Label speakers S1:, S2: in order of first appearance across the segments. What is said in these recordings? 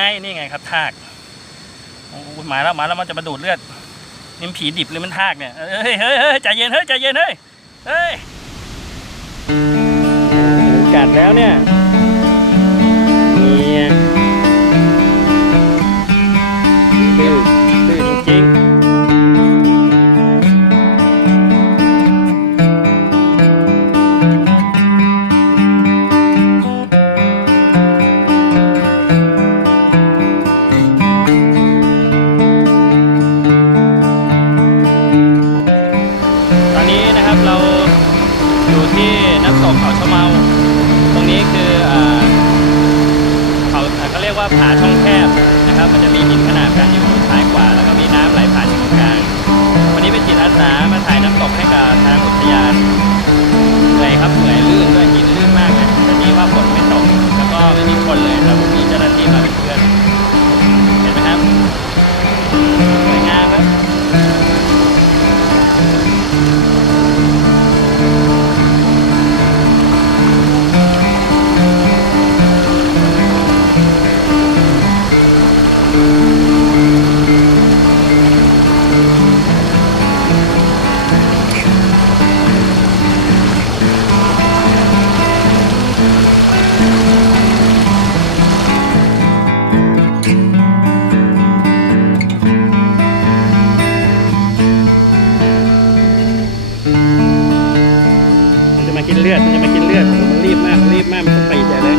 S1: ายนี่ไงครับทากโอ้หมาแล้วมาแล้วมันจะมาดูดเลือดนี่มันผีดิบหรือมันทากเนี่ยเฮ้ยเฮ้ยเฮ้ยใจเย็นเฮ้ยใจเย็นเฮ้ยเฮ้ยกัดแล้วเนี่ย ที่น้ำตกเขาชะเมา ตรงนี้คือเอ่อเขาเขาเรียกว่าผาช่องแคบนะครับ มันจะมีหินขนาดกันอยู่ซ้ายขวาแล้วก็มีน้ำไหลผ่าน กินเลือดมันจะมากินเลือดโอ้โหมันรีบมากรีบมากมันสปีดใหญ่เลย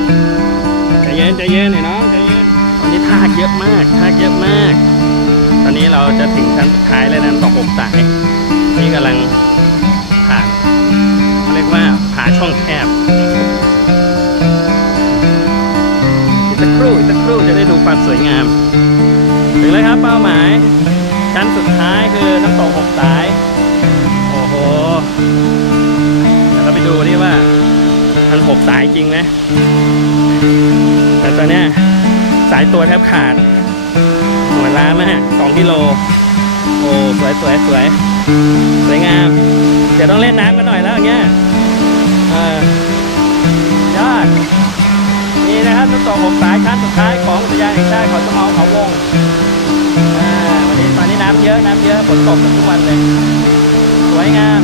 S1: ใจเย็นใจเย็นหน่อยน้องใจเย็นตอนนี้ทากเยอะมากทากเยอะมาก ตอนนี้เราจะถึงชั้นสุดท้ายแล้วนะตกหกสายนี่กำลังผ่านเขาเรียกว่าผาช่องแคบอีกสักครู่อีกสักครู่จะได้ดูความสวยงาม ถึงแล้วครับเป้าหมาย ชั้นสุดท้ายคือน้ำตกหกสาย สายจริงไหมแต่ตอนเนี้ยสายตัวแทบขาด หัวล้ามากสองกิโล โอ้ สวยสวยสวยสวยงาม เดี๋ยวต้องเล่นน้ำกันหน่อยแล้วอย่างเงี้ยเออยอดนี่นะครับน้ำตกหกสายชั้นสุดท้ายของอุทยานแห่งชาติเขาสมอเขาวงอ่าวันนี้ตอนนี้น้ำเยอะน้ำเยอะฝนตกทุกวันเลย สวยงาม